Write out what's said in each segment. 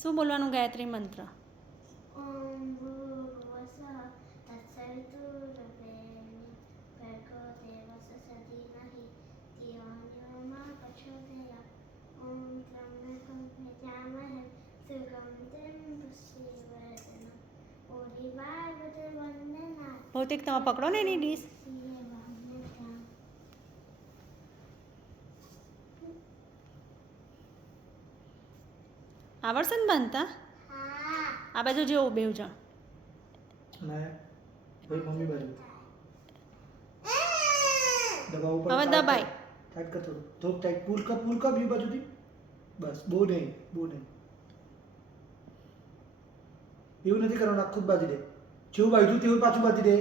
શું બોલવાનું ગાયત્રી મંત્ર? ઓમ ભૂર્ભુવઃ તત્સવિતુર્વરેણ્યં ભર્ગો દેવસ્ય ધીમહિ ધિયો યો ન પ્રચોદયાत्. ઓમ ત્ર્યંબકં યજામહે સુગંધિં પુષ્ટિવર્ધનં ઉર્વારુકમિવ ભૌતિક તમે પકડો ને એની ડીશ. આવડશે ને બનતા? આ બાજુ જેવું બેવ જણ. ભાઈ મમ્મી બાજુ દબાવ ઉપર હવે દબાય. ટાઈટ કર થોડું થોડુંક ટાઈટ પુલ કર બે બાજુથી. બસ બહુ નહીં એવું નથી કરવાનું, આખું જ બાંધી દે. જેવું બાંધ્યું તેવું પાછું બાંધી દે.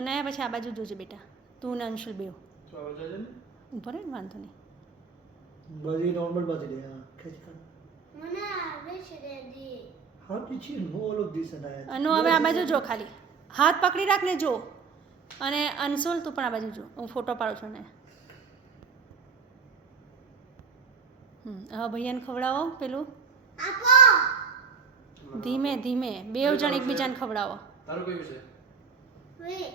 અને પછી આ બાજુ જોજે બેટા, તું ને અંશુલ બેવ ઉપર ને વાંધો નહીં. બધી નોર્મલ બાંધી દે. હા ખેંચ કર. મને આવે છે દાદી. How did you know all of this, Anaya? અનુ હવે આ બાજુ જો, ખાલી હાથ પકડી રાખને જો. અને અંશુલ તું પણ આ બાજુ જો, હું ફોટો પાડું છું ને. હવે ભૈયાને ખવડાવો પેલું. આપો. ધીમે ધીમે બેવ જણ એકબીજાને ખવડાવો. તારું કયું છે? Wait.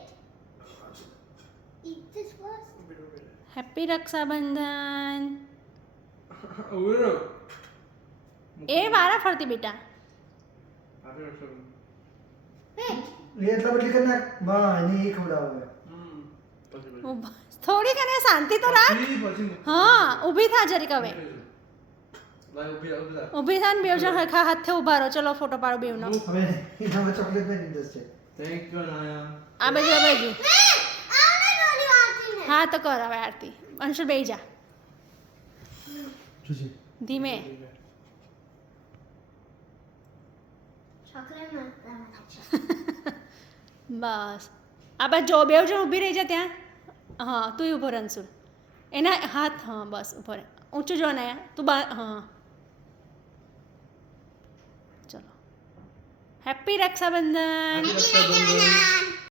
Eat this first. Happy Rakshabandhan. ઉરો એ વારા ફરતી બેટા. આપે રક્ષો. Wait. એ એટલા બધી કર નાખ. માં એને એ ખવડાવે. પછી ઊભા થોડીક અને શાંતિ તો રાખ. પછી હા ઊભી થા જરીક હવે. લાઈ ઉભી ઊભી થા ને બેવ જણ હરખા હાથે ઊભા રહો. ચલો ફોટો પાડો બેવનો. હવે એનામાં ચોકલેટ માં ઇન્ટરેસ્ટ છે. થેન્ક યુ નાયા. આ બાજુ આ બાજુ. આવડે ડોલી આરતી ને. હા તો કર હવે આરતી. અંશુલ બેહી જા જોજી ધીમે. ચોકલેટ મસ્ત છે. બસ આ બાજુ જો બેવ જણ ઊભી રહી જા ત્યાં. હા તું ઊભો રહે અંશુલ. એના હાથ હા બસ ઊભો રહે. ઊંચું જો ને તું હા ચલો. હેપી રક્ષાબંધન. રક્ષાબંધન.